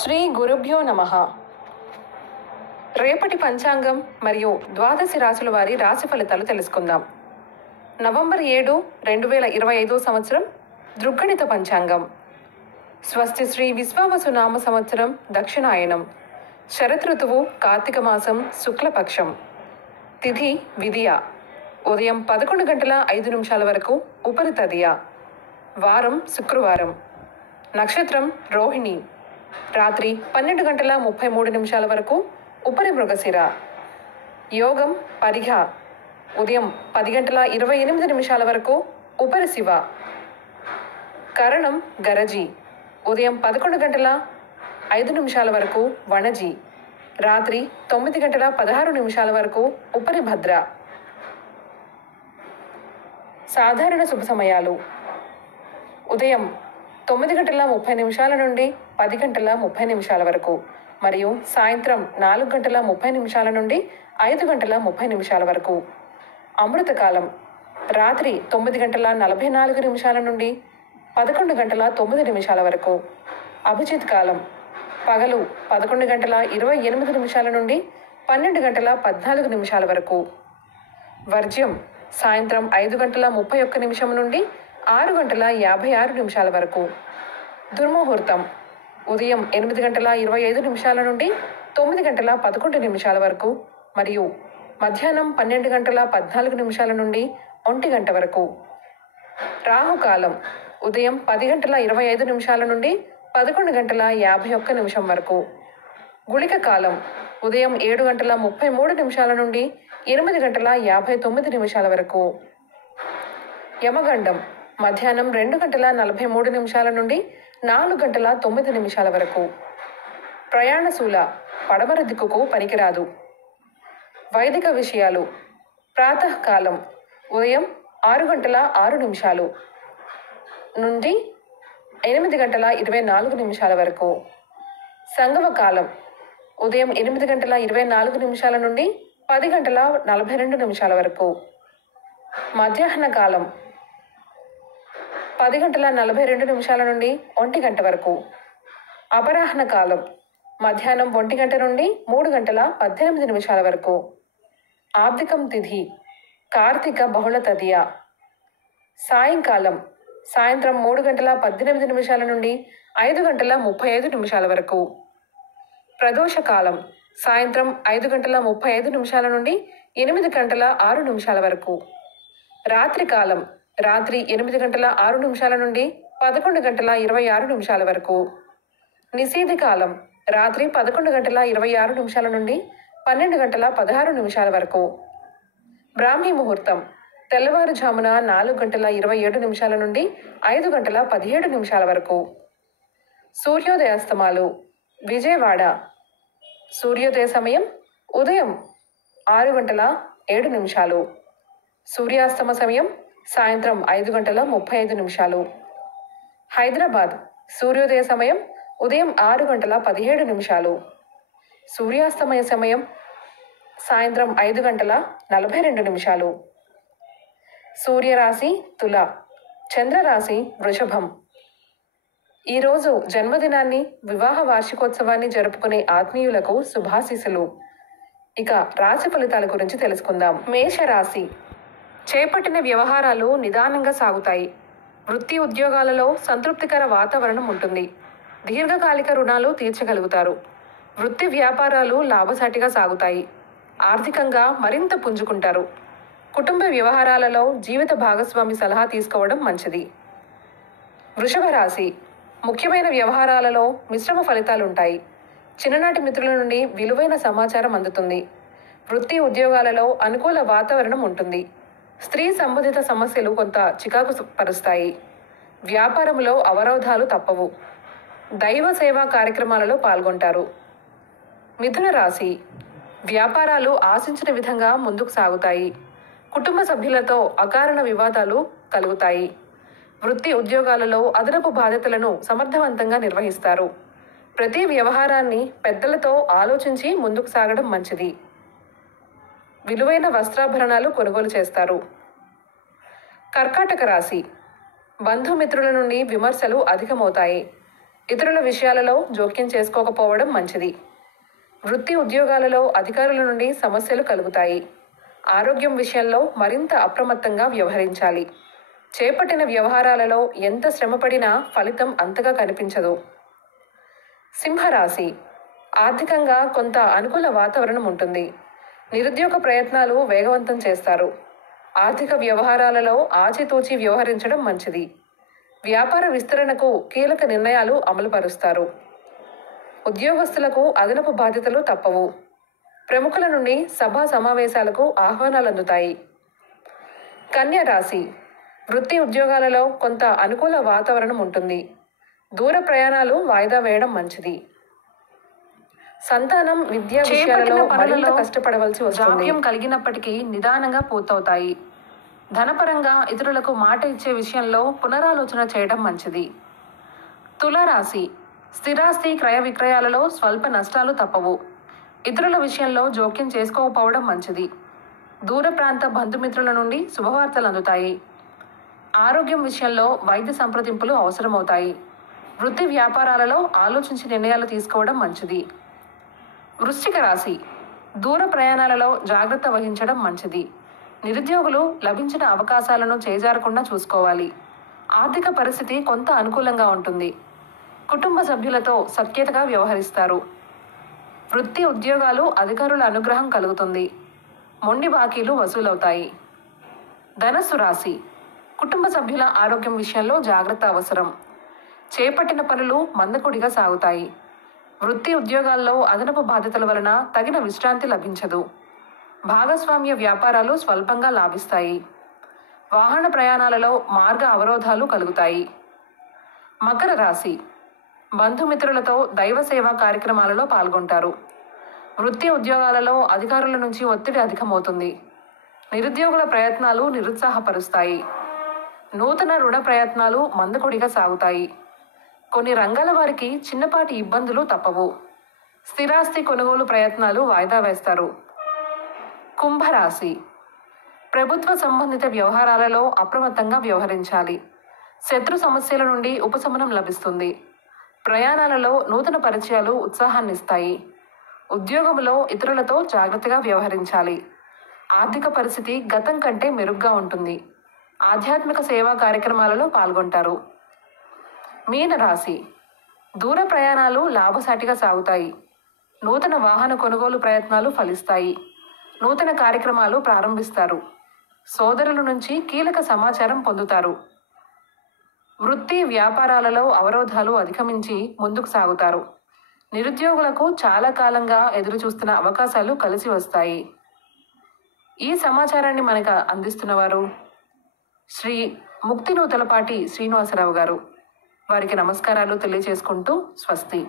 శ్రీ గురుభ్యో నమః. రేపటి పంచాంగం మరియు ద్వాదశి రాశుల వారి రాశి ఫలితాలు తెలుసుకుందాం. నవంబర్ 7, 2025 సంవత్సరం దృగ్గణిత పంచాంగం. స్వస్తి శ్రీ విశ్వావసు నామ సంవత్సరం దక్షిణాయనం. శరతృతువు కార్తీక మాసం శుక్లపక్షం. తిథి విదియ. ఉదయం 11:05 వరకు ఉపరితదియ. వారం శుక్రవారం. నక్షత్రం రోహిణి. రాత్రి 12:33 వరకు ఉపరి మృగశిర. యోగం పరిఘ. ఉదయం 10:28 వరకు ఉపరి శివ. కరణం గరజి. ఉదయం 11:05 వరకు వణజి. రాత్రి 9:16 వరకు ఉపరి భద్ర. సాధారణ శుభ సమయాలు: ఉదయం 9:30 నుండి 10:30 వరకు మరియు సాయంత్రం 4:30 నుండి 5:30 వరకు. అమృతకాలం రాత్రి 9:44 నుండి 11:09 వరకు. అభిజిత్ కాలం పగలు 11:28 నుండి 12:14 వరకు. వర్జ్యం సాయంత్రం 5:31 నుండి 6:56 వరకు. దుర్ముహూర్తం ఉదయం 8:25 నుండి 9:11 వరకు మరియు మధ్యాహ్నం 12:14 నుండి 1 గంట వరకు. రాహుకాలం ఉదయం 10:25 నుండి 11:51 వరకు. గుళిక కాలం ఉదయం 7:33 నుండి 8:59 వరకు. యమగండం మధ్యాహ్నం 2:43 నుండి 4:09 వరకు. ప్రయాణశూల పడమర దిక్కుకు పనికిరాదు. వైదిక విషయాలు: ప్రాతకాలం ఉదయం 6:06 నుండి 8:24 వరకు. సంగమ కాలం ఉదయం 8:24 నుండి 10:42 వరకు. మధ్యాహ్న కాలం 10:42 నుండి 1 గంట వరకు. అపరాహ్న కాలం మధ్యాహ్నం 1 గంట నుండి 3:18 వరకు. ఆబ్దికం తిథి కార్తీక బహుళ తదియ. సాయంకాలం సాయంత్రం 3:18 నుండి 5:35 వరకు. ప్రదోష కాలం సాయంత్రం 5:35 నుండి 8:06 వరకు. రాత్రి కాలం రాత్రి 8:06 నుండి 11:26 వరకు. నిషేధి కాలం రాత్రి 11:26 నుండి 12:16 వరకు. బ్రాహ్మీ ముహూర్తం తెల్లవారుజామున 4:27 నుండి 5:17 వరకు. సూర్యోదయాస్తమాలు విజయవాడ. సూర్యోదయ సమయం ఉదయం 6:07. సూర్యాస్తమ సమయం సాయంత్రం 5:35. హైదరాబాద్ సూర్యోదయ సమయం ఉదయం 6:17. సూర్యాస్తమయ సమయం సాయంత్రం 5:42. సూర్యరాశి తుల, చంద్రరాశి వృషభం. ఈరోజు జన్మదినాన్ని, వివాహ వార్షికోత్సవాన్ని జరుపుకునే ఆత్మీయులకు శుభాశీస్సులు. ఇక రాశి ఫలితాల గురించి తెలుసుకుందాం. మేషరాశి. చేపట్టిన వ్యవహారాలు నిదానంగా సాగుతాయి. వృత్తి ఉద్యోగాలలో సంతృప్తికర వాతావరణం ఉంటుంది. దీర్ఘకాలిక రుణాలు తీర్చగలుగుతారు. వృత్తి వ్యాపారాలు లాభసాటిగా సాగుతాయి. ఆర్థికంగా మరింత పుంజుకుంటారు. కుటుంబ వ్యవహారాలలో జీవిత భాగస్వామి సలహా తీసుకోవడం మంచిది. వృషభ రాశి. ముఖ్యమైన వ్యవహారాలలో మిశ్రమ ఫలితాలుంటాయి. చిన్ననాటి మిత్రుల నుండి విలువైన సమాచారం అందుతుంది. వృత్తి ఉద్యోగాలలో అనుకూల వాతావరణం ఉంటుంది. స్త్రీ సంబంధిత సమస్యలు కొంత చికాకు పరుస్తాయి. వ్యాపారంలో అవరోధాలు తప్పవు. దైవ సేవా కార్యక్రమాలలో పాల్గొంటారు. మిథున రాశి. వ్యాపారాలు ఆశించిన విధంగా ముందుకు సాగుతాయి. కుటుంబ సభ్యులతో అకారణ వివాదాలు కలుగుతాయి. వృత్తి ఉద్యోగాలలో అదనపు బాధ్యతలను సమర్థవంతంగా నిర్వహిస్తారు. ప్రతి వ్యవహారాన్ని పెద్దలతో ఆలోచించి ముందుకు సాగడం మంచిది. విలువైన వస్త్రాభరణాలు కొనుగోలు చేస్తారు. కర్కాటక రాశి. బంధుమిత్రుల నుండి విమర్శలు అధికమవుతాయి. ఇతరుల విషయాలలో జోక్యం చేసుకోకపోవడం మంచిది. వృత్తి ఉద్యోగాలలో అధికారుల నుండి సమస్యలు కలుగుతాయి. ఆరోగ్యం విషయంలో మరింత అప్రమత్తంగా వ్యవహరించాలి. చేపట్టిన వ్యవహారాలలో ఎంత శ్రమపడినా ఫలితం అంతగా కనిపించదు. సింహరాశి. ఆర్థికంగా కొంత అనుకూల వాతావరణం ఉంటుంది. నిరుద్యోగ ప్రయత్నాలు వేగవంతం చేస్తారు. ఆర్థిక వ్యవహారాలలో ఆచితూచి వ్యవహరించడం మంచిది. వ్యాపార విస్తరణకు కీలక నిర్ణయాలు అమలుపరుస్తారు. ఉద్యోగస్తులకు అదనపు బాధ్యతలు తప్పవు. ప్రముఖుల నుండి సభా సమావేశాలకు ఆహ్వానాలు అందుతాయి. కన్యా రాశి. వృత్తి ఉద్యోగాలలో కొంత అనుకూల వాతావరణం ఉంటుంది. దూర ప్రయాణాలు వాయిదా వేయడం మంచిది. సంతానం విద్యా విషయాలలో మరింత కష్టపడవలసి వస్తుంది. జాప్యం కలిగినప్పటికీ నిదానంగా పూర్తవుతాయి. ధనపరంగా ఇతరులకు మాట ఇచ్చే విషయంలో పునరాలోచన చేయడం మంచిది. తులారాశి. స్థిరాస్తి క్రయ విక్రయాలలో స్వల్ప నష్టాలు తప్పవు. ఇతరుల విషయంలో జోక్యం చేసుకోకపోవడం మంచిది. దూర ప్రాంత బంధుమిత్రుల నుండి శుభవార్తలు అందుతాయి. ఆరోగ్యం విషయంలో వైద్య సంప్రదింపులు అవసరమవుతాయి. వృత్తి వ్యాపారాలలో ఆలోచించి నిర్ణయాలు తీసుకోవడం మంచిది. వృశ్చిక రాశి. దూర ప్రయాణాలలో జాగ్రత్త వహించడం మంచిది. నిరుద్యోగులు లభించిన అవకాశాలను చేజారకుండా చూసుకోవాలి. ఆర్థిక పరిస్థితి కొంత అనుకూలంగా ఉంటుంది. కుటుంబ సభ్యులతో సఖ్యతగా వ్యవహరిస్తారు. వృత్తి ఉద్యోగాలు అధికారుల అనుగ్రహం కలుగుతుంది. మొండి బాకీలు వసూలవుతాయి. ధనస్సు రాశి. కుటుంబ సభ్యుల ఆరోగ్యం విషయంలో జాగ్రత్త అవసరం. చేపట్టిన పనులు మందకొడిగా సాగుతాయి. వృత్తి ఉద్యోగాల్లో అదనపు బాధ్యతల వలన తగిన విశ్రాంతి లభించదు. భాగస్వామ్య వ్యాపారాలు స్వల్పంగా లాభిస్తాయి. వాహన ప్రయాణాలలో మార్గ అవరోధాలు కలుగుతాయి. మకర రాశి. బంధుమిత్రులతో దైవ సేవా కార్యక్రమాలలో పాల్గొంటారు. వృత్తి ఉద్యోగాలలో అధికారుల నుంచి ఒత్తిడి అధికమవుతుంది. నిరుద్యోగుల ప్రయత్నాలు నిరుత్సాహపరుస్తాయి. నూతన రుణ ప్రయత్నాలు మందకొడిగా సాగుతాయి. కొన్ని రంగాల వారికి చిన్నపాటి ఇబ్బందులు తప్పవు. స్థిరాస్తి కొనుగోలు ప్రయత్నాలు వాయిదా వేస్తారు. కుంభరాశి. ప్రభుత్వ సంబంధిత వ్యవహారాలలో అప్రమత్తంగా వ్యవహరించాలి. శత్రు సమస్యల నుండి ఉపశమనం లభిస్తుంది. ప్రయాణాలలో నూతన పరిచయాలు ఉత్సాహాన్నిస్తాయి. ఉద్యోగంలో ఇతరులతో జాగ్రత్తగా వ్యవహరించాలి. ఆర్థిక పరిస్థితి గతం కంటే మెరుగ్గా ఉంటుంది. ఆధ్యాత్మిక సేవా కార్యక్రమాలలో పాల్గొంటారు. మీనరాశి. దూర ప్రయాణాలు లాభసాటిగా సాగుతాయి. నూతన వాహన కొనుగోలు ప్రయత్నాలు ఫలిస్తాయి. నూతన కార్యక్రమాలు ప్రారంభిస్తారు. సోదరుల నుంచి కీలక సమాచారం పొందుతారు. వృత్తి వ్యాపారాలలో అవరోధాలు అధిగమించి ముందుకు సాగుతారు. నిరుద్యోగులకు చాలా కాలంగా ఎదురుచూస్తున్న అవకాశాలు కలిసి వస్తాయి. ఈ సమాచారాన్ని మనకు అందిస్తున్నవారు శ్రీ ముక్తినూతలపాటి శ్రీనివాసరావు గారు. వారికి నమస్కారాలు తెలియజేసుకుంటూ స్వస్తి.